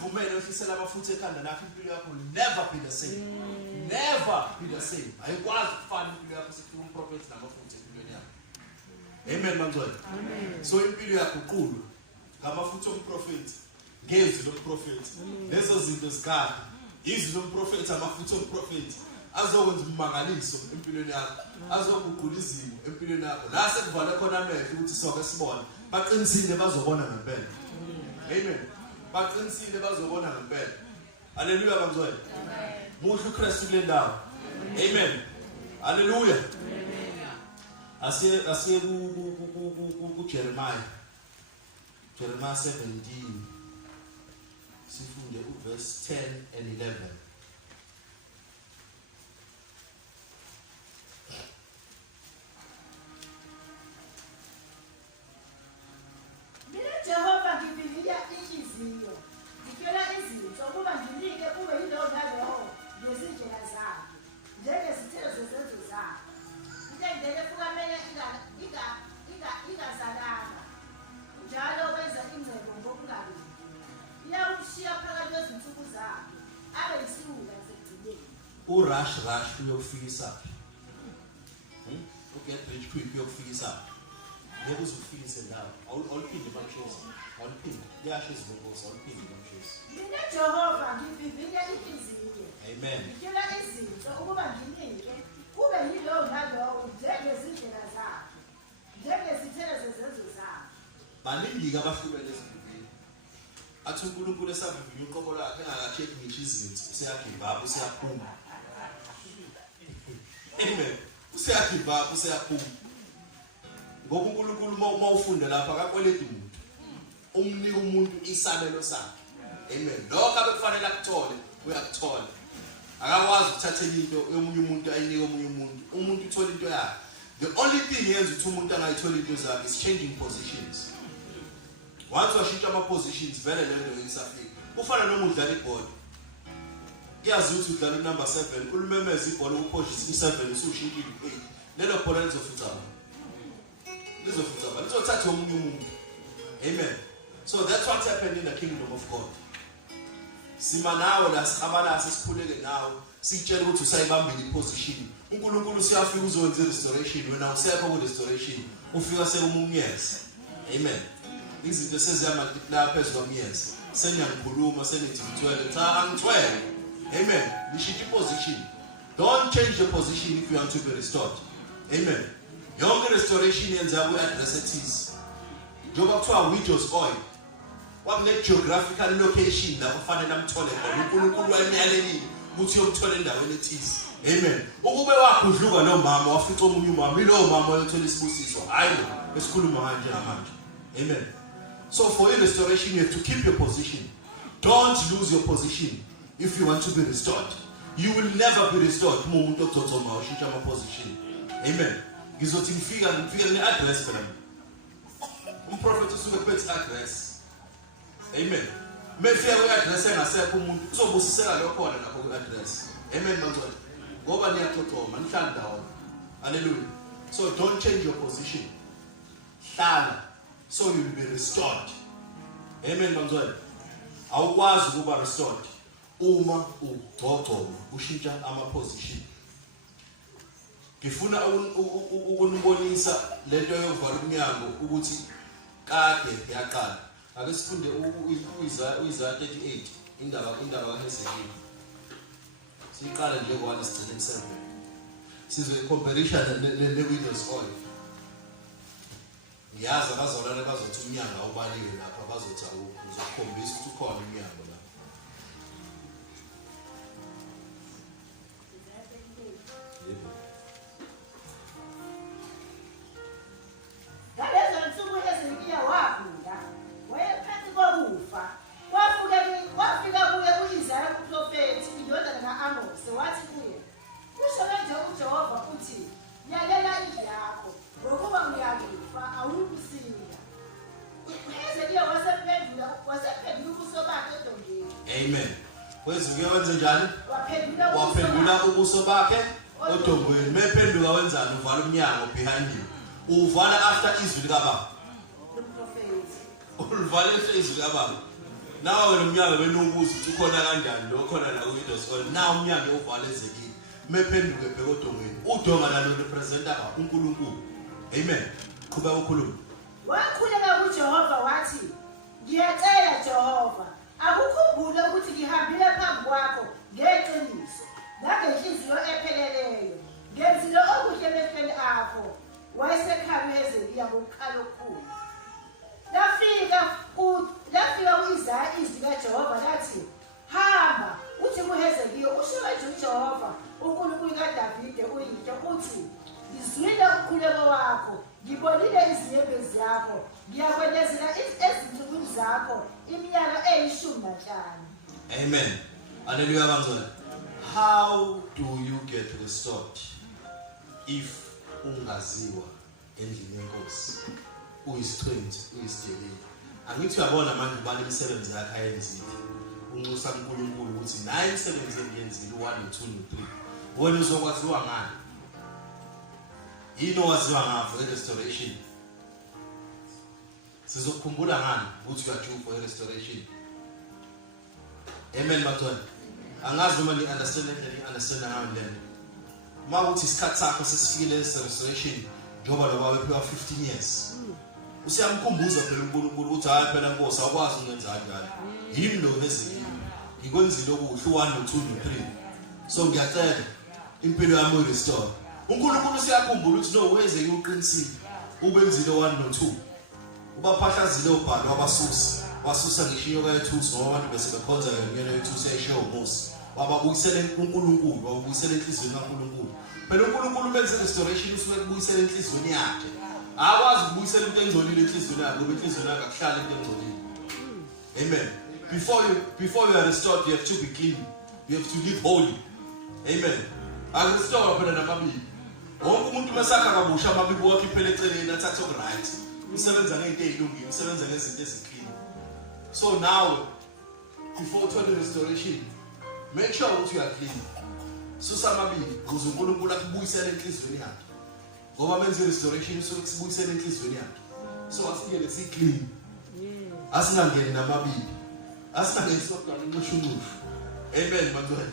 Vumela ufisela amafutha ekhanda lakho impilo yakho will never be the same. Never be the same. Ayikwazi ukufana impilo yakho sekufika umprofeti namafutha empilweni yakho. Amen mangcwele. Amen. So impilo yakho uqulu ngamafutha omprofeti, ngezwi lomprofeti. Lezo zinto zikade. Izwi lomprofeti amafutha omprofeti azokwenza umangaliso empilweni yakho. Azoguqula izimo empilweni yakho. La sekuvale khona amehlo ukuthi sonke sibone. Baqinisile bazobona ngempela. Amen. Baqinisile bazobona ngempela. Haleluya bangcwele. Amen. Muhle uKristu kule ndawo. Amen. Haleluya. Asiye ku Jeremiah. Jeremiah 17. Sifunde verse 10 and 11. Jehova ngivivinya inhliziyo. Ngicela izinto ukuba nginike kube yindawo naleyo ngezindlela zakhe. Njengesithelo zezenzo zakhe. Intendele fukamele ingazalanga. Njalo wenza ingcebo ngokungabi. Iyawushiya phakathi kwezinsuku zakhe. Abe yisiwula sekugcineni. Rush uyokufikisa. Uget rich quick uyokufikisa. Never will feel it now. All pin the matches. All pin. The ashes will go. All pin the matches. Jehovah, ngivivinya inhliziyo. Amen. Ngicela izinto ukuba nginike kube yilo nalo njengezindlela zakhe. Njengesithelo zezenzo zakhe. Baningi abahlubele esibhibhini. Athi uNkulunkulu esavivinya uqobo lakhe engakacheck ngisho izinto. Useyagive up, useyaphuma. Amen. Useyagive up, useyaphuma. Ngoba uNkulunkulu uma ufunda lapha akakweleti umuntu. Umnika umuntu isabelo sakhe. Amen. Lokho abekufanele akuthole, uyakuthola. Akakwazi ukuthatha into yomunye umuntu ayinike omunye umuntu. Umuntu uthola into yakhe. The only thing yenza ukuthi umuntu angayithola into zakhe is changing positions. Once washintsha ama positions vele le nto isafika. Ufana noma udlala ibhola. Kuyazi ukuthi udlala number 7, ulumemeza ibhola ukuphosha i7 usushintsha i8. Lelo bhola lizofutha. Lizothatha omunye umuntu. Amen. So that's what's happening in the kingdom of God. Sima nawe la sikhabala sesikhuleke nawe sikutshela ukuthi usayibambile iposition. uNkulunkulu siyafika uzokwenza restoration wena usekho ku restoration ufika sekumumyeza. Amen. Izinto seziyamultiply phezulu kwamyeza. Seniyangikhuluma senithi ngithwele cha angithwele. Amen. Nishintshe position. Don't change the position if you want to be restored. Amen. Yonke restoration yenza ku-address ethize. Njengoba kuthiwa widows oil. Wakune geographical location la kufanele amthole khona. uNkulunkulu wayemyalelile ukuthi uyomthola endaweni ethize. Amen. Ukube wakhudluka lo mama wafica omunye umama, lo mama oyothola isibusiso. Hayi lo esikhuluma manje namanje. Amen. So for your restoration you have to keep your position. Don't lose your position if you want to be restored. You will never be restored uma umuntu othothomayo ushintsha ama position. Amen. Ngizothi ngifika ne-address phela. Umprofeti usuke phethe address. Amen. Mefika ku-address engasekho umuntu uzobusisela lokho khona lapho ku-address. Amen mangcwele. Ngoba niyaxoxoma nihlala ndawonye. Hallelujah. So don't change your position. Hlala so you will be restored. Amen mangcwele. Awukwazi ukuba restored uma ugcogcoma ushintsha ama position. Ngifuna ukunibonisa lento yokuvala umnyango ukuthi kade yaqala. Ake sifunde uIsaiah 38 indaba kaHezekiya. Siqala nje kwa lesigcine 7. Sizwe comparison ne-widows oil. Ngiyazi abazolana bazothi umnyango awubaliwe lapha bazothi uzokhombisa ukuthi ukhona umnyango la. Ngalezo nsuku ezinkulu wagula. Wayephansi kokufa. Wafika kuye uIsaiah umprofeti indodana kaAmosi wathi kuye, "Kusho kanje uJehova uthi, yalela indlu yakho, ngokuba ngiyakufa awukusinda." uHezekiya wasephendula ubuso bakhe edongeni. Amen. Kwezuke wenze njani? Waphendula ubuso bakhe odongweni. Mephenduka wenzani? Uvala umnyango behind you. Uvala after izwi likaBaba. umprofeti. Ulivalele izwi likaBaba. nawe lo mnyaka benubuza ukuthi ukhona kanjani lo khona la ku-Windows Call na umnyaka uvalezekile mephenduke bheka odongweni udonga nalo representa uNkulunkulu. Amen. Qhubeka ukhuluma. Wakhuleka kuJehova wathi, ngiyacela Jehova, akukhumbule ukuthi ngihambile phambi kwakho ngeqiniso, nangenhliziyo epheleleyo, ngenzile okuhle emehlweni akho. Wayesekhala uHezekiya ngokukhala okukhulu. Lafika u-Isaya izwi kaJehova lathi, hamba uthi kuHezekiya, usho kanje uJehova uNkulunkulu kaDavide uyihlo uthi, ngizwile ukukhuleko wakho, ngibonile izinyembezi zakho, ngiyakwenzela ezinsukwini zakho iminyaka 15. Amen. Hallelujah bangcwele. How do you get restored if ungaziwa endlini yenkosi? Uyisithwenzi, uyisideleli. Angithi uyabona manje ubani imisebenzi yakhe ayenzile. Unxusa uNkulunkulu ukuthi naye imisebenzi engiyenzile 1 no 2 no 3. Wena uzokwaziwa ngani? Yini owaziwa ngafo restoration? Sizokukhumbula ngani ukuthi uyajuva for restoration? Amen bantwana. Angazi noma ni-understand ngayo lento. Uma uthi isikhathi sakho sesifikile restoration njengoba lo baba ephiwa 15 years. Usiyamkhumbuza phela uNkulunkulu ukuthi hayi phela Nkosi awukwazi ukwenza kanjalo. Yimi lo Hezekiya. Ngikwenzile okuhle 1 no 2 no 3. So ngiyacela impilo yami uyirestore. uNkulunkulu siyakhumbula ukuthi no uHezekiya uqinisile. Ubenzile 1 no 2. Ubaphahlazile ubhalo wabasusi. Wasusa ngishiyo kaYethusi ngoba abantu bese bekhonza yena uYethusi eyishiyo uMose. Wababuyisela uNkulunkulu, wabuyisela enhliziyweni kaNkulunkulu. Phela uNkulunkulu benze restoration usuke kubuyisela enhliziyweni yakhe. Akwazi ukubuyisela into engcolile enhliziyweni yakhe, ngoba enhliziyweni yakhe akuhlala into engcolile. Amen. Before you are restored, you have to be clean. You have to live holy. Amen. Akurestore phela namabili. Wonke umuntu mesakha kabusha amabili wakhe iphele eceleni athathe okuright. Usebenza ngento ezilungile, usebenza ngezinto eziclean. So now, before total restoration, make sure that you are clean. Susa amabili, ukuze uNkulunkulu akubuyisele enhliziyweni yakhe. Ngoba menze restoration usuke kusibuyisele enhliziyweni yakhe. So asingene si clean. Asingangeni namabili. Asingangeni sokugana unxushunxushu. Amen bantwana.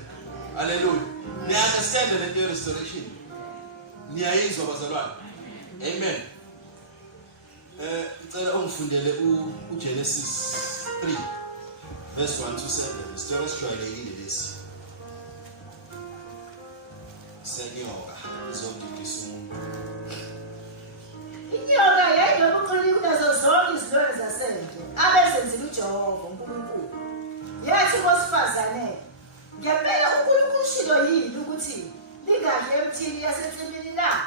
Hallelujah. Ni understand the restoration. Niyayizwa bazalwane. Amen. Ngicela ungifundele uGenesis 3 verse 1 to 7. Story esijwayelekile lesi. Senyoka izodidisa umuntu. Inyoka yayinobuqili kunazo zonke izilwane zasendle abezenzile uJehova uNkulunkulu. Yathi ngosifazane, ngempela uNkulunkulu ushilo yini ukuthi lingadli emthini yasensimini na?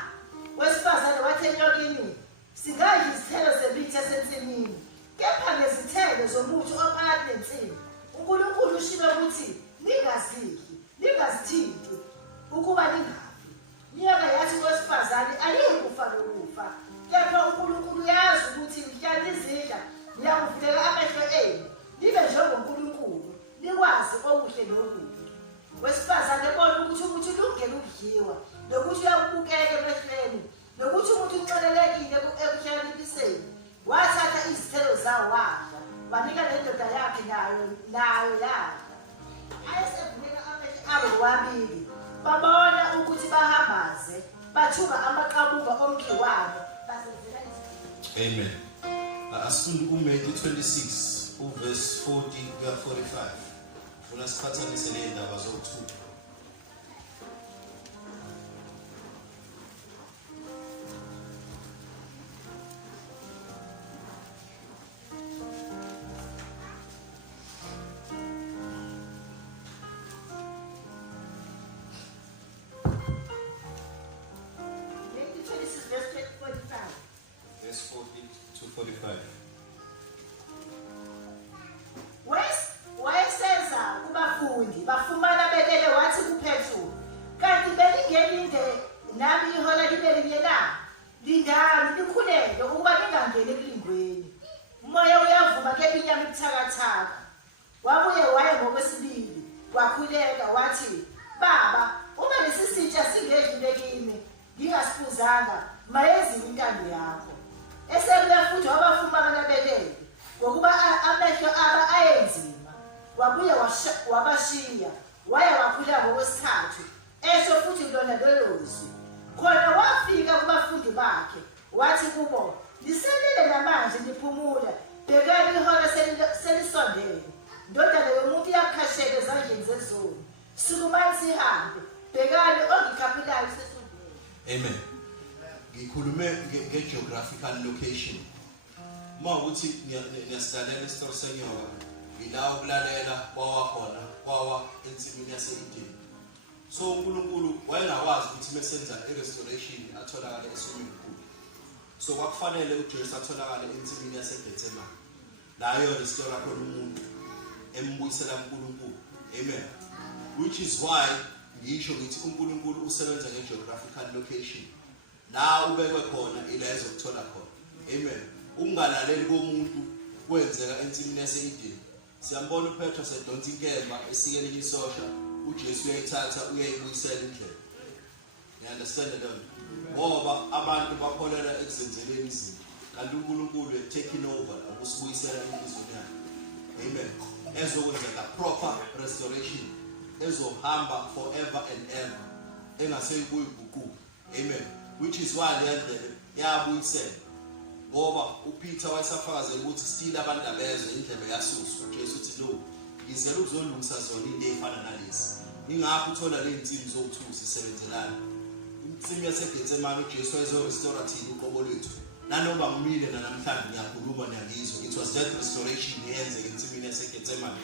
Wesifazane wathi enyokeni, singadli izithelo zemithi yasensimini, kepha ngezithelo zomuthi ophakathi nensimu uNkulunkulu ushilo ukuthi ningazidli, ningazithinti ukuba lingafi. Inyoka yathi ngosifazane, alikufa lokufa, kepha uNkulunkulu yazi ukuthi mhla nizidla niyakuvuleka amehlo enu, nibe njengoNkulunkulu, nikwazi okuhle nokubi. Wesifazane ebona ukuthi umuntu ulungele ukudliwa, nokuthi uyabukeka emehlweni, nokuthi umuntu uxelelekile ekuhleleliseni, wathatha izithelo zawo wadla, wanika nendoda yakhe nayo yadla. Ayesevuleka amehlo abo wabili, babona ukuthi bahambaze, bathuka amaqabuva omkhiwane, basenzela izithelo. Amen. Asifunde uMatthew 26 verse 40 to 45. Funa siphathanise nezindaba zokuthula. Matthew 26 verse 45. Verse 40 to 45. Wayesenza kubafundi bafumana belele wathi kuPetro, kanti belingelinde nami ihola libe linye na? Lindani likhuleke ukuba lingangeni ekulingweni. Umoya uyavuma kepha inyama ibuthakathaka. Wabuye waye ngokwesibili, wakhuleka wathi, Baba, uma lesi sitsha singedlule kimi, ngingasifuzanga, mayenziwe intando yakho. Esebuya futhi wabafumana belele, ngokuba amehlo aba ayenzile. wabuye wabashiya waya wakhula ngokwesikhathi esho futhi lona lolozwi khona wafika kubafundi bakhe wathi kubo liselele namanje liphumula bhekani ihora selisondele ndodana yomuntu yakhasheka ezandleni zezulu sukumani sihambe bhekani ongikhaphulayo sesondele. Amen. Ngikhulume nge-geographical location. Uma ukuthi ngiyasidalela isitori senyoka ngila ukulalela kwawa ensimini yase-Eden. So uNkulunkulu wayengakwazi ukuthi mesenza i-restoration atholakale eswimming pool. So kwakufanele uJesu atholakale ensimini yaseGetsemane. Layo restore khona umuntu embuyisela uNkulunkulu. Amen. Which is why ngisho ngithi uNkulunkulu usebenza nge-geographical location. La ubekwe khona ila ezokuthola khona. Amen. Ungalaleli komuntu kwenzeka ensimini yase-Eden. Siyambona uPetro sedonsa inkemba esikeleni isosha uJesu uyayithatha uyayibuyisela indlela. You understand that? Ngoba abantu bakholelwa ekuzenzeleni izinto kanti uNkulunkulu taking over ukusibuyisela inhliziyo yakhe. Amen. Ezokwenzeka proper restoration ezohamba forever and ever engaseyi kuyiguquka. Amen. Which is why lendlela yabuyisela ngoba uPeter wayesafakazela ukuthi still abantu abezwe indlela yasuswa. uJesu uthi lo ngizela ukuzolungisa zona into ezifana nalezi. Ingakho uthola le zinto zokuthusa isebenzelana. Insimbi yaseGetsemane uJesu wayezorestaurative uqobo lwethu. Nanoma ngimile namhlanje ngiyakhuluma niyangizwa. It was that restoration yenzeka ensimbini yaseGetsemane.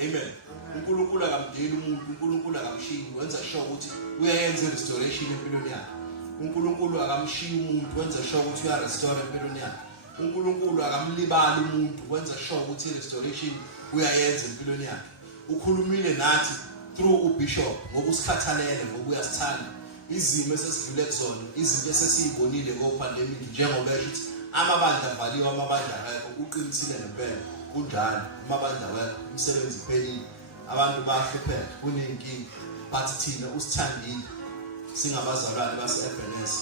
Amen. uNkulunkulu akamdeli umuntu, uNkulunkulu akamshiyi, wenza sure ukuthi uyayenza i-restoration empilweni yakhe. uNkulunkulu akamshiyi umuntu, wenza sure ukuthi uyarestore empilweni yakhe. uNkulunkulu akamlibali umuntu, wenza sure ukuthi i-restoration uyayenza empilweni yakhe. Ukhulumile nathi through uBishop ngokusikhathalele ngokuyasithanda. Izimo esesidlule kuzona, izinto esesizibonile ngopandemic njengoba esho ukuthi amabandla avaliwe, amabandla akekho, uqinisile ngempela kunjalo. Amabandla awekho, umsebenzi uphelile, abantu bayahlupheka, kunenkinga, but thina usithandile singabazalwane base-FNS.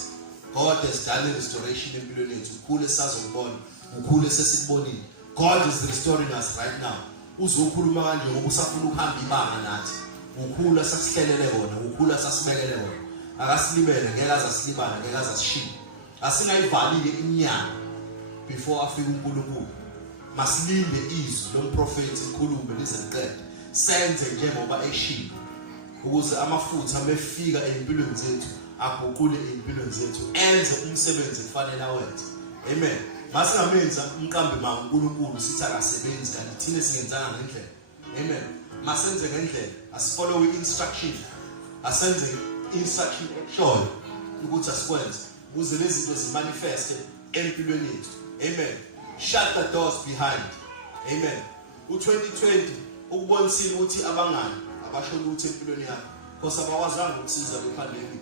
God has done a restoration empilweni yethu. Ukhulu esazokubona, ukhulu esesikubonile. God is restoring us right now. Uzokhuluma kanje ngoba usafuna ukuhamba ibanga nathi. Ukhulu asasihlelele wona, ukhulu asasibekele wona. Akasilibele, ngeke azasilibala, ngeke azasishiya. Asingayivalile inyanga before afike uNkulunkulu. Masilinde izwi lomprofeti ikhulume lizeqede. Senze njengoba eshiya ukuze amafutha mefika empilweni zethu aguqule empilweni zethu enze umsebenzi kufanele awenze. Amen. Masingamenza umqambi ma uNkulunkulu sithi akasebenzi kanti thina singenzanga ngendlela. Amen. Masenze ngendlela, asifollow instruction. Asenze instruction esholo ukuthi asikwenze ukuze lezi zinto zimanifeste empilweni yethu. Amen. Shut the doors behind. Amen. U2020 ukubonisile ukuthi abangani abashona ukuthi empilweni yakho because abakwazanga ukusiza kwi-pandemic.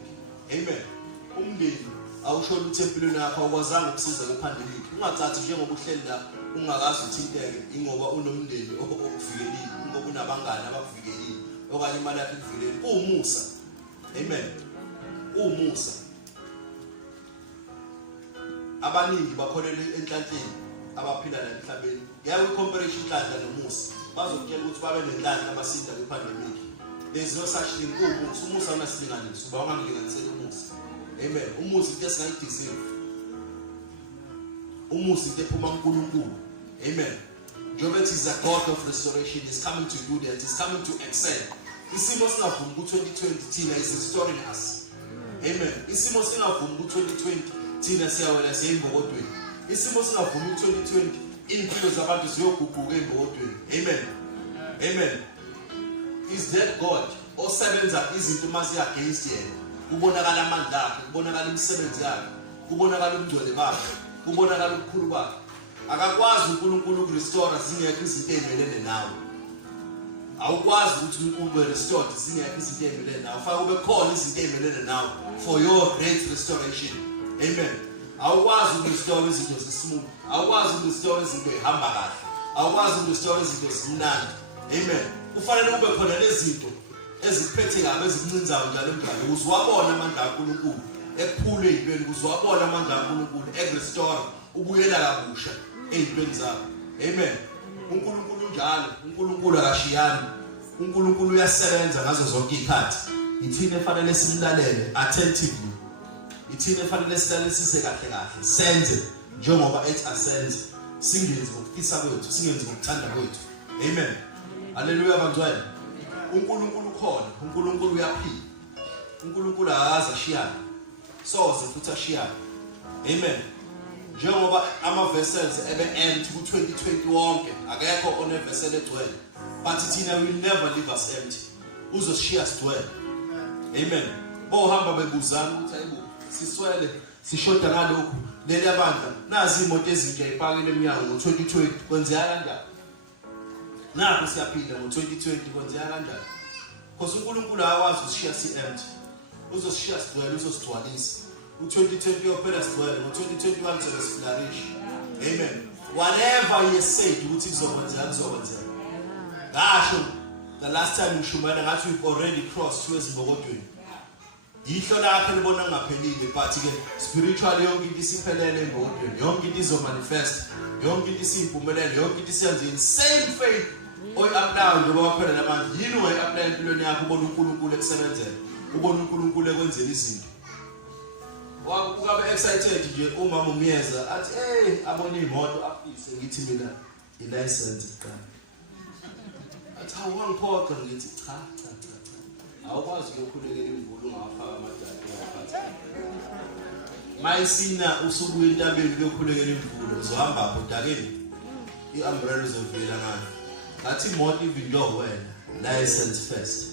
Amen. Umndeni awushona ukuthi empilweni yakho awakwazanga ukusiza kwi-pandemic. Ungathathi njengoba uhleli la ungakazi uthinteke ingoba unomndeni okuvikelile, ingoba unabangani abakuvikelile okanye imali yakho ikuvikelile. Umusa. Amen. Umusa. Abaningi bakholelwe enhlanhleni abaphila la emhlabeni. Yawe comparison inhlanhla nomusa. Bazokutshela ukuthi babe nenhlanhla abasinda kwi-pandemic. There's no such thing. Umusa unasilinganiso. Uba ungangilinganisela umusa. Amen. Umusa into esingayideserve. Umusa into ephuma kuNkulunkulu. Amen. Njengoba is a God of restoration. He's coming to do that. He's coming to excel. Isimo singavumi ku-2020 thina is restoring us. Amen. Isimo singavumi ku-2020 thina siyawela siyembokotweni. Isimo singavumi ku-2020 impilo zabantu ziyoguquka embokotweni. Amen. Amen. Is that God osebenza izinto mase against yena? Kubonakala amandla akhe, kubonakala imisebenzi yakhe, kubonakala ubungcwele bakhe, kubonakala ubukhulu bakhe. Akakwazi uNkulunkulu ukurestore zingekho izinto ezimelene nawe. Awukwazi ukuthi ube restored zingekho izinto ezimelene nawe. Fanele kube khona izinto ezimelene nawe for your great restoration. Amen. Awukwazi ukurestore izinto zesimulu. Awukwazi ukurestore izinto ezihamba kahle. Awukwazi ukurestore izinto ezimnandi. Amen. Kufanele kube khona lezi zinto eziphethe kabe ezikuncinzayo njalo njalo. Uzwabona amandla kaNkulunkulu ekuphule ezintweni, uzwabona amandla kaNkulunkulu ekurestore ubuyela kabusha ezintweni zakho. Amen. uNkulunkulu njalo uNkulunkulu akashiyani. uNkulunkulu uyasebenza ngazo zonke izikhathi. Ithina efanele simlalele attentively. Ithina efanele silalelisise kahle kahle. Senze njengoba ethi asenze. Singenzi ngokufisa kwethu, singenzi ngokuthanda kwethu. Amen. Hallelujah bantwana. uNkulunkulu ukhona, uNkulunkulu uyaphila. uNkulunkulu akaze ashiyane. Soze futhi ashiyane. Amen. Njengoba ama-vessels ebe-end ku-2020 wonke, akekho one-vessel egcwele. But thina will never leave us empty. Uzoshiya sigcwele. Amen. Bohamba bebuzana ukuthi ayibo siswele sishoda ngalokhu leli abandla nazi imoto ezintsha ipakile eminyango ngo-2020 kwenzeka kanjani? Nakho siyaphila ngo-2020 kwenzeka kanjani? Because uNkulunkulu akwazi ukushiya si-empty. Uzoshiya sigcwele, uzosigcwalisa. U-2020 yophela sigcwele, ngo-2021 sobe siflourish. Amen. Whatever he said ukuthi kuzokwenzeka kuzokwenzeka. Ngasho the last time ngishumana ngathi we've already crossed ezimbokodweni. Yihlo lakhe libona ngaphelile but ke spiritually yonke into isiphelele embodweni. Yonke into izomanifest. Yonke into isiphumelele, yonke into isiyenze same faith. Oyi-apply njengoba waphela namanje. Yini oyi-apply empilweni yakho ubona uNkulunkulu ekusebenzela. Ubona uNkulunkulu ekwenzela izinto. Ukabe excited nje umama umyeza athi abone imoto afise ngithi mina i-license iqala. Athi awangiphoqa ngithi cha. Awukwazi ukukhulekela imvula ungafaka amadada ngaphansi. Mayisina usuku entabeni ukukhulekela imvula uzohamba apho dakeni. I-umbrella izovela ngani. Ngathi imoto ivinjo wena license first.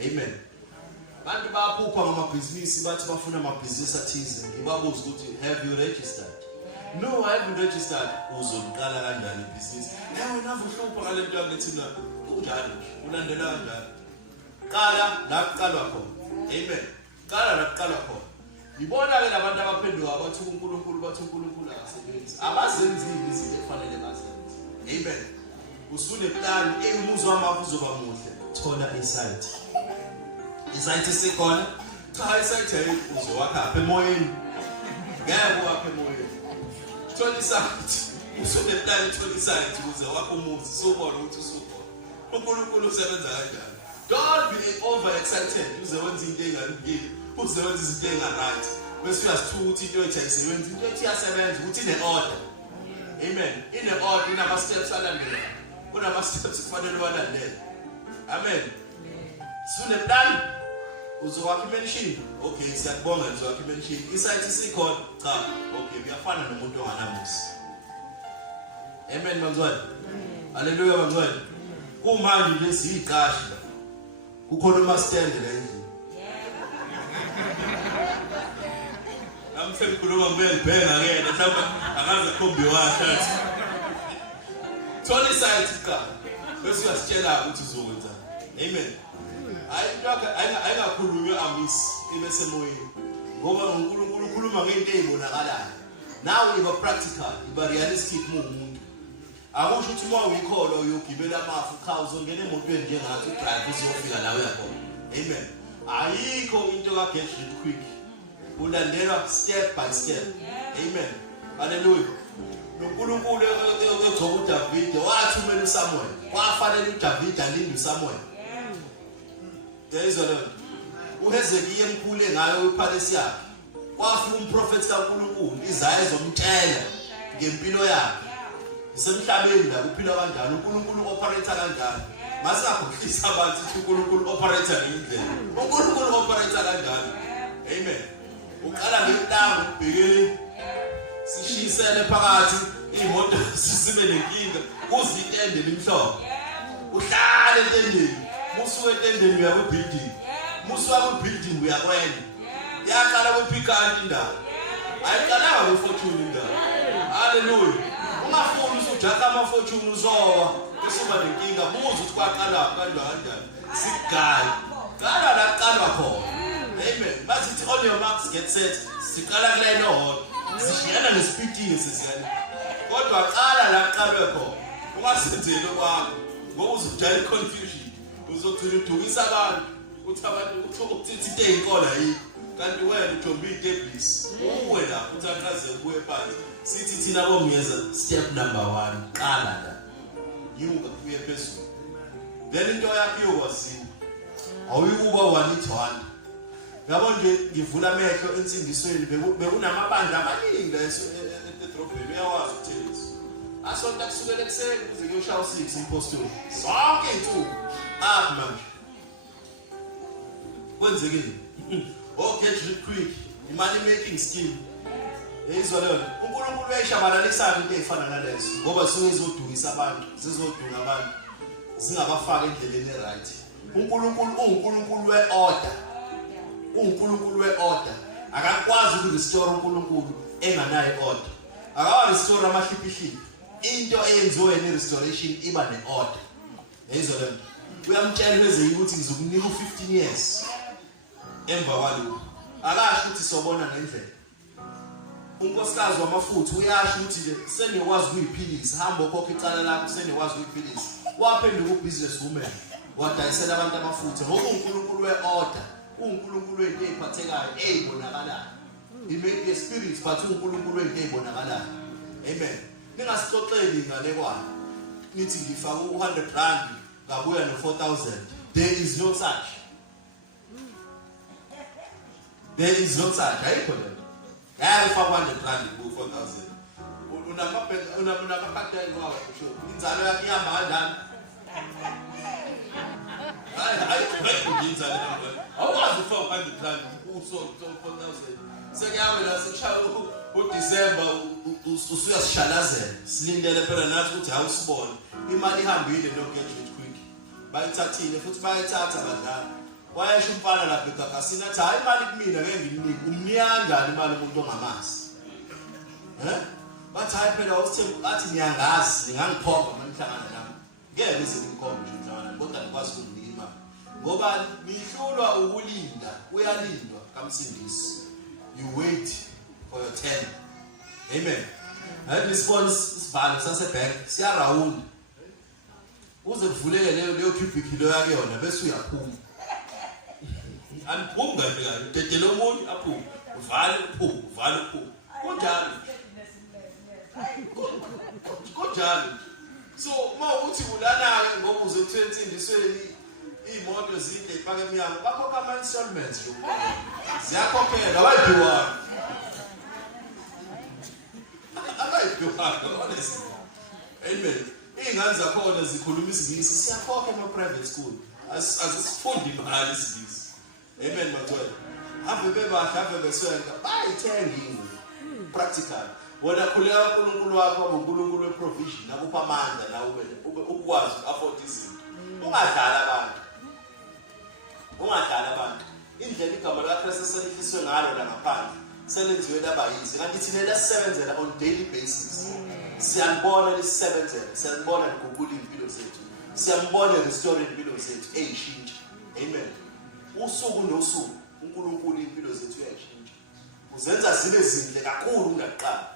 Amen. Bantu baphupha ngamabhizinisi bathi bafuna amabhizinisi athize. Ngibabuza ukuthi have you registered? No, I haven't registered. Uzoqala kanjani ibhizinisi? Wena uhlupha ngale nto yakithi na. Unjani? Ulandela kanjani? Qala la kuqalwa khona. Amen. Qala la kuqalwa khona. Ibona ke labantu abaphenduka bathi uNkulunkulu akasebenzi. Abazenzile izinto efanele bazenze. Amen. Usune plan umuzwa wami uzoba muhle. Thola insight. Insight isikhona. Cha insight hey uzowakha apha emoyeni. Ngeke wakhe emoyeni. Thola insight. Usune plan thola insight ukuze wakho umuzi sobona ukuthi usukhona. uNkulunkulu usebenza kanjani. Don't be over excited uze wenza into engalungile. Uze wenza izinto engaright. Bese uyasithuthi into eyisebenza, into ethi iyasebenza ukuthi ine order. Amen. Ine order inama steps alandela. Kunama steps kufanele walandele. Amen. Sune plan uzokwakha imention. Okay, siyakubonga uzokwakha imention. Insight isikhona. Cha, okay, kuyafana nomuntu onganamusi. Amen banzwana. Hallelujah banzwana. Kumanje lesi iqashi. Kukhona ama-stand la endlini. Amhleli khuluma ngibheka ke mhlawumbe akaze khombi washathi. Thola insight iqala. Bese uyasitshela ukuthi uzokwenza. Amen. Ayingakhulunywe amisi ibese moyeni. Ngoba uNkulunkulu ukhuluma ngento ezibonakalayo. Nawe iba practical, iba realistic umuntu. Akusho ukuthi uma uyikholwa uyogibela amafu cha uzongena emotweni njengathi udrive uzofika la uyakhona. Amen. Ayikho into ka get rich quick. Ulandelwa step by step. Amen. Hallelujah. uNkulunkulu egcoba uDavid wathumela uSamuel. Kwafanele uDavid alinde uSamuel. Yezwa lento. uHezekiya emkhule ngayo ipalace yakhe. Kwafika umprofeti kaNkulunkulu Isaiah ezomtshela ngempilo yakhe. Isemhlabeni la kuphila kanjani uNkulunkulu operate kanjani. Masakhohlisa abantu ukuthi uNkulunkulu operate ngendlela. uNkulunkulu operate kanjani. Amen. Uqala ngentambo ubhekele sishisele phakathi imoto sizibe lenkinga kuze itende limhlophe. Uhlale entendeni. Musuke entendeni uya ku building. Musuka ku building uya kwena. Yaqala kuphikanti indaba. Ayiqala ngofortune indaba. Hallelujah. Ungafuni usujaka ama-fortune uzowa usuba nenkinga buza ukuthi kwaqala kanjani. Sigayi. Qala la qala khona. Amen. Bathi on your marks get set. Siqala kulayini ohot. Sishiyana nespeeding sesiyana. Kodwa qala la qalwe khona. Ungasenzeli kwakho. Ngoba uzudala iconfusion. Uzogcina udukisa abantu. Uthi abantu ukuthi into eyinkola yikho. Kanti wena uthomba ideblis. Uwe la uthi akaze ubuye phansi. Sithi thina bomyeza step number 1 qala la. nyuka kuye phezulu. Then into yakhe yokwaziwa awuyukuba wanithwala. Yabo nje ngivula amehlo ensindisweni bekunamabandla amaningi la edrobheni uyawazi uThembi. Asonto kusukela ekseni kuze kuyoshaya u6 impostoli. Sonke insuku apha manje. Kwenzekile. Get rich quick, money making scheme. Yeyizwa leyo. uNkulunkulu uyayishabalalisa into ezifana nalezo ngoba suke izodungisa abantu, zizodunga abantu. Zingabafaka endleleni eright. uNkulunkulu uNkulunkulu weorder. uNkulunkulu weorder. Akakwazi ukurestore uNkulunkulu enganayo order. Akawa restore amahliphihliphi. Into eyenziwe ne-restoration iba ne-order. Yeyizwa leyo. Uyamtshela beze ukuthi ngizokunika u15 years. Emva kwalo. Akasho ukuthi sobona ngendlela. Unkosikazi wamafutha uyasho ukuthi nje senekwazi ukuyiphilisa, hamba okhokha icala lakho senekwazi ukuyiphilisa. Waphenduka ubusiness woman. Wadayisela abantu amafutha ngoba uNkulunkulu weorder. uNkulunkulu wento eziphathekayo ezibonakalayo. He made the spirit but uNkulunkulu wento ezibonakalayo. Amen. Ningasixoxeli ngale kwani. Nithi ngifaka u100 ngabuya no4000. There is no such. There is no such. Ayikho le. Ngayifaka u100 ku4000. Unamaphathela ngawo sho. Inzalo yakhe ihamba kanjani? Awazi ufaka u100 uso 4000. Sekuyawe la sechaya uDecember usuyasishalazela. Silindele phela nathi ukuthi awusibone. Imali ihambile no get rich quick. Bayithathile futhi bayithatha badlala. Wayesho umfana lapha eGagasini athi hayi imali kumina ngeke nginike. Umnyanga imali umuntu ongamazi. Bathi hayi phela uSithembu athi ngiyangazi ngingangikhomba mangihlangana nami. Ngeke ize ngimkhombe nje mhlawumbe kodwa ngikwazi ukunika imali. Ngoba nihlulwa ukulinda, uyalindwa kamsindisi. You wait for your turn. Amen. Hayi nisibone isivalo sasebank siya round. Uze kuvuleke leyo cubicle yakhe yona bese uyaphuma. Andiphumi kahle dedele umuntu aphuma. Uvale uphuma, uvale uphuma. Kunjalo. Kunjalo. So uma uthi ulana ngoba uze kuthenga insindisweni imoto zinde ipaka emnyango bakhokha ama installments jo. Ziyakhokhela abayidwa. Abayidwa honestly. Amen. Ingane zakhona zikhuluma isingisi siyakhokha ema private school. Asisifundi imali isingisi. Amen makwethu. Hambe bebahla beswenka bayithenga ingwe. Practical. Wona khuleka uNkulunkulu wakho ngoNkulunkulu weprovision nakupha amandla la ukwazi afford izinto. Ungadlala abantu. Ungadlala abantu. Indlela igama likaKristu selifiswe ngalo la ngaphandle. Selenziwe laba yizi. Kanti thina lesisebenzela on daily basis. Siyambona lesisebenzela. Siyambona ngokugula impilo zethu. Siyambona restore impilo zethu eyishintsha. Amen. Usuku nosuku uNkulunkulu impilo zethu uyashintsha. Uzenza zibe zinhle kakhulu kunaqala.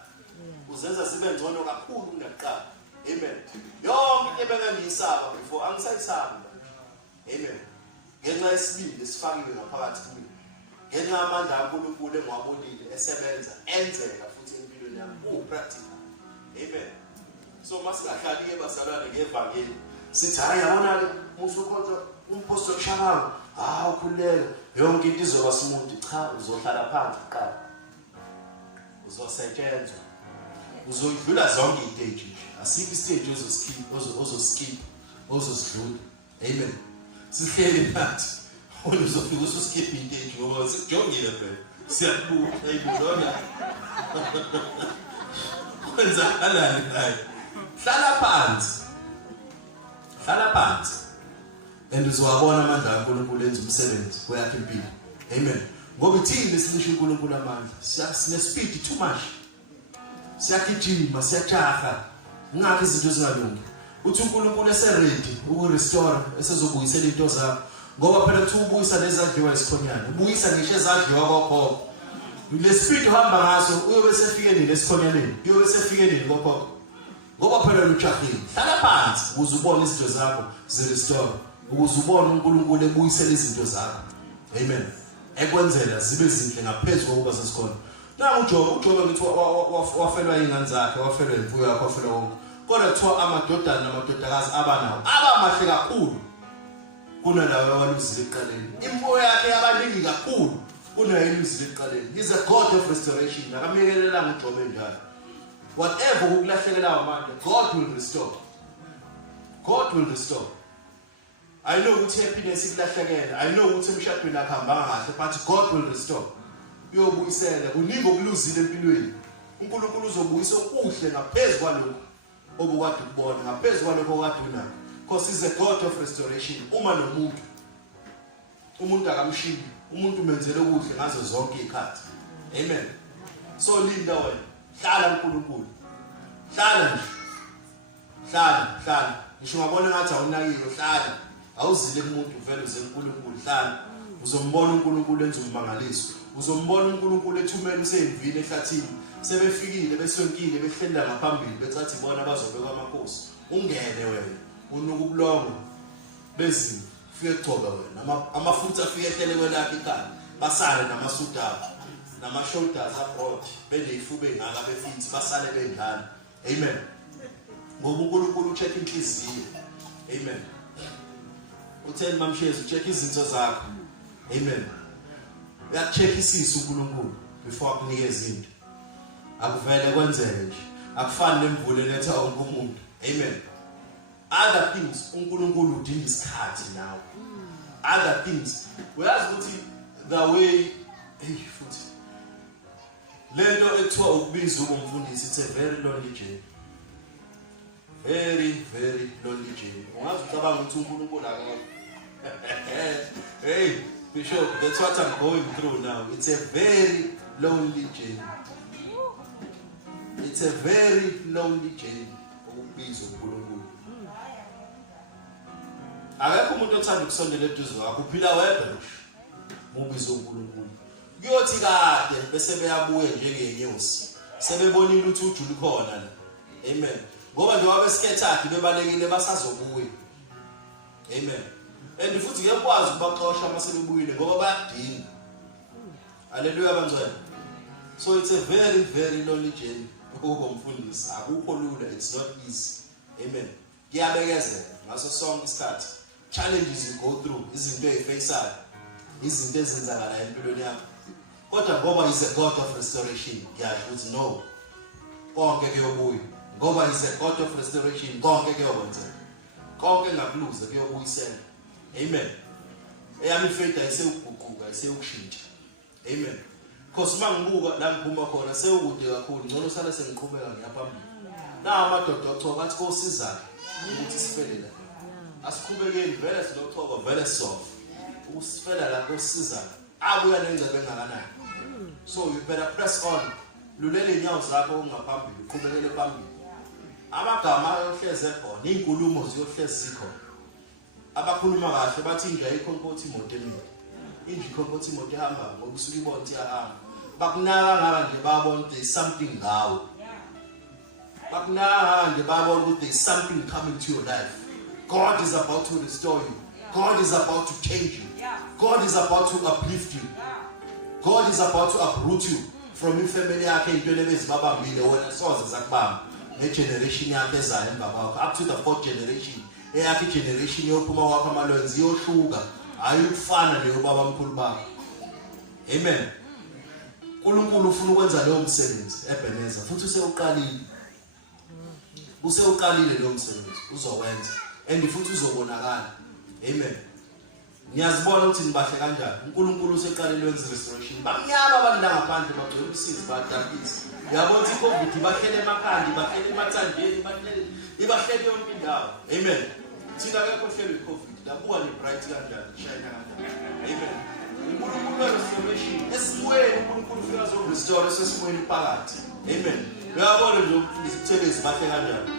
Uzenza sibe ngcono kakhulu kunaqala. Amen. Yonke into ebengangiyisaba before angisayisaba. Amen. Ngenxa yesibili esifakiwe ngaphakathi kimi. Ngenxa amandla kaNkulunkulu engiwabonile esebenza enzeka futhi empilweni yami practical. Amen. So masikahlali ke bazalwane ngevangeli. Sithi hayi yabona ke musukhonza umpostoli Shamavu. Ukhuleka yonke into izoba smooth. Cha uzohlala phansi qala. Uzosetshenzwa. Uzoyidlula zonke istage nje. Asikho istage ozoskip, ozosidlula. Amen. Sihleli phansi. Uzofika uskip istage ngoba sikujongile phela. Siyabuka ayibona. Kwenzakalani naye? Hlala phansi. Hlala phansi. And uzowabona amandla kaNkulunkulu enza umsebenzi kweyakhe impilo. Amen. Ngoba ithini lesilisho uNkulunkulu amandla? Sine speed too much. Siyagijima, siyajaha. Ngakho izinto zingalungi. Uthi uNkulunkulu eseready ukurestore, esezobuyisela into zakho. Ngoba phela kuthi ubuyisa lezadliwa isikhonyana. Ubuyisa ngisho ezadliwa kwakhona. Le speed uhamba ngaso uyobe sefike nini esikhonyaneni? Uyobe sefike nini kwakhona? Ngoba phela ujahile. Hlala phansi ukuze ubone izinto zakho zirestore. Ukuze ubone uNkulunkulu ebuyisela izinto zakho. Amen. Ekwenzela zibe zinhle ngaphezulu kokuba sesikhona. Na uJobe ngithi wafelwa ingane zakhe, wafelwa imfuyo yakhe, wafelwa konke. kodwa kuthiwa amadodana namadodakazi abanawo abamahle kakhulu kunalawo waluzile eqaleni. Imfuyo yakhe yabaningi kakhulu kunayo eluzile eqaleni. He's a God of restoration. Akamekelela ngigxobe njalo. Whatever ukulahlekela amandla, God will restore. God will restore. I know ukuthi happiness ikulahlekela. I know ukuthi emshadweni akuhambanga kahle, but God will restore. Uyobuyisela. Kuningi okuluzile empilweni. uNkulunkulu uzobuyisa okuhle ngaphezulu kwalokho obukade ukubona, ngaphezulu kwalokho okade unakho. Because he's a God of restoration. Uma umuntu akamshini, umuntu umenzele okuhle ngazo zonke izikhathi. Amen. So linda wena, hlala uNkulunkulu. Hlala nje. Hlala. Ngisho ngabona ngathi awunakile, hlala. Awuzile kumuntu vele uze uNkulunkulu, hlala. Uzombona uNkulunkulu enza umangaliso. Uzombona uNkulunkulu ethumela useyivile ehlathini. Sebefikile besonkile behlela ngaphambili bethathi bona bazobekwa amakhosi. Ungene wena, unuka ubulongo bezini. Fike gcoba wena. Amafutha afike ehlele kwelakhe ikhaya. Basale namasuda nama-shoulders abroad. Beneyifuba engaka befithi basale bengana. Amen. Ngoba uNkulunkulu ucheck inhliziyo. Amen. Utheni mamshezi ucheck izinto zakho. Amen. Uyacheck isisu uNkulunkulu before akunikeza into. Akuvele kwenzeke nje. Akufani nemvula eletha wonke umuntu. Amen. Other things uNkulunkulu udinga isikhathi nawe. Other things uyazi ukuthi the way futhi lento ekuthiwa ukubiza umfundisi, it's a very lonely journey. Very, very lonely journey. Ungazi ucabanga ukuthi uNkulunkulu akekho. Hey, Bishop, that's what I'm going through now. It's a very lonely journey. It's a very lonely journey. Ukubiza uNkulunkulu. Akekho umuntu othanda ukusondela eduze kwakho, uphila wedwa nje. Mubiza uNkulunkulu. Kuyothi kade bese beyabuya njengenyosi. Sebebonile ukuthi ujulu khona la. Amen. Ngoba nje wabesikhethathi bebalekile basazobuya. Amen. And futhi ngiyakwazi ukubaxosha uma sebebuyile ngoba bayadinga. Hallelujah banjani. So it's a very, very lonely journey. Ukumfundisa akukho lula, it's not easy. Amen. Kuyabekezela ngaso sonke isikhathi. Challenges you go through, izinto ezifaceayo, izinto ezenzakala empilweni yakho. Kodwa ngoba is a God of restoration, ngiyasho ukuthi no. Konke kuyobuya. Ngoba is a God of restoration, konke kuyokwenzeka. Konke ngakuluza kuyobuyisela. Amen. Eyami faith ayisewuguquka, ayisewukushintsha. Amen. Because mangibuka la ngiphuma khona sewukude kakhulu, ngcono sala sengiqhubeka ngiyaphambili. Na amadoda ochoka athi kosizana ukuthi sifele la. Asiqhubekeni vele siloxhoko vele soft. Usifela la kosizana. Abuya nengcebe engakanani. So you better press on. Lulele inyawo zakho ungaphambili, uqhubekele phambili. Amagama ayohleze khona, inkulumo ziyohlezi zikhona. Abakhuluma kahle bathi inja ikhonkotha imoto emini. Inja ikhonkotha imoto ehamba ngoba usuke ibona ukuthi iyahamba. Bakunaka ngaka nje babona there's something ngawe. Bakunaka nje babona ukuthi there's something coming to your life. God is about to restore you. God is about to change you. God is about to uplift you. God is about to uproot you from your family yakhe into lebezibabambile wena soze zakubamba negeneration yakhe ezayo emva kwakho up to the 4th generation. Eyakhe generation yophuma kwakho amalwenzi yohluka ayikufana leyo baba mkhulu bakho. Amen. uNkulunkulu ufuna ukwenza leyo msebenzi eBheneza futhi usewuqalile leyo msebenzi uzowenza and futhi uzobonakala. Amen. Ngiyazibona ukuthi nibahle kanjani. uNkulunkulu useqalile wenza restoration. Bamnyama abantu la ngaphandle bagcwele usizi badakisa. Uyabona ukuthi iCovid bahlele emakhandi, bahlele emathandeni, bahlele yonke indawo. Amen. Thina akekho hlelo iCovid. Labuka ni bright kanjani, shine kanjani. Amen. uNkulunkulu restoration. Esimweni uNkulunkulu ufika zo restore sesimweni phakathi. Amen. Uyabona nje isithelezi bahle kanjani.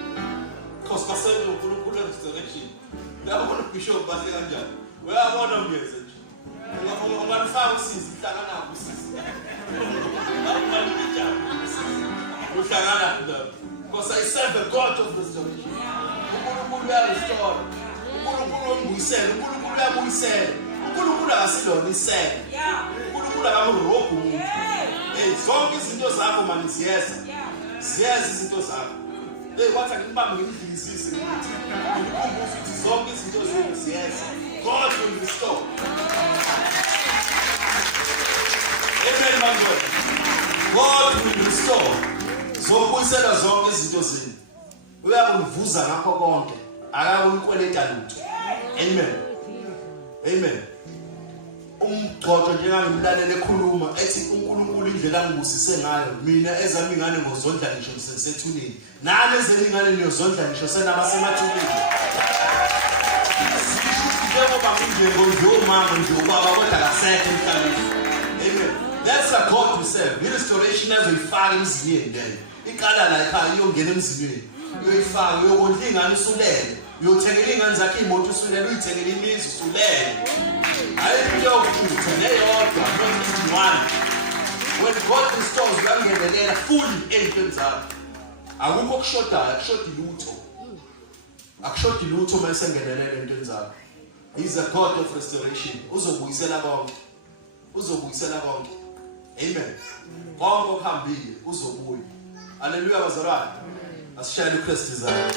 Because basebenza uNkulunkulu restoration. Uyabona uBishop bahle kanjani. Uyabona ngiyeze nje. Ungafaka usizi hlangana nabo usizi. Uhlangana nabo. Because I serve the God of restoration. uNkulunkulu uyarestore. uNkulunkulu uyambuyisela, uNkulunkulu uyabuyisela. uNkulunkulu akasilona isela. uNkulunkulu akamrobhu umuntu. Zonke izinto zakho manje ziyeza. Ziyeza izinto zakho. Hey, wathi angibambe ngidlisise ngithi ngikukhumbuze ukuthi zonke izinto zenu ziyeza. God will restore. Amen, my God will restore. Zokubuyisela zonke izinto zenu. Uyakuvuza ngakho konke. Akakukweleta lutho. Amen. Amen. Umgcotsho njengangimlalele ekhuluma ethi uNkulunkulu indlela angibusise ngayo mina ezami ingane ngozondla ngisho ngisesethuneni nami ezelingane niyozondla ngisho senabasemathuneni njengoba nginjengo nje ubaba kodwa kasekho emhlabeni. Amen. That's a God we serve. Restoration ezoyifaka emzini leyo iqala la ekhaya iyongena emzinweni uyoyifaka uyokondla ingane usulele uyothengela ingane zakhe imoto usulele uyithengela imizi usulele. When God restores, uyangenelela fully ey'ntweni zakho. Akukho kushodayo, akushodi lutho. Akushodi lutho uma esengenelela ey'ntweni zakho. He's a God of restoration. Uzobuyisela konke. Uzobuyisela konke. Amen. Konke okuhambile uzobuya. Hallelujah bazalwane. Asishayele uKristu izandla.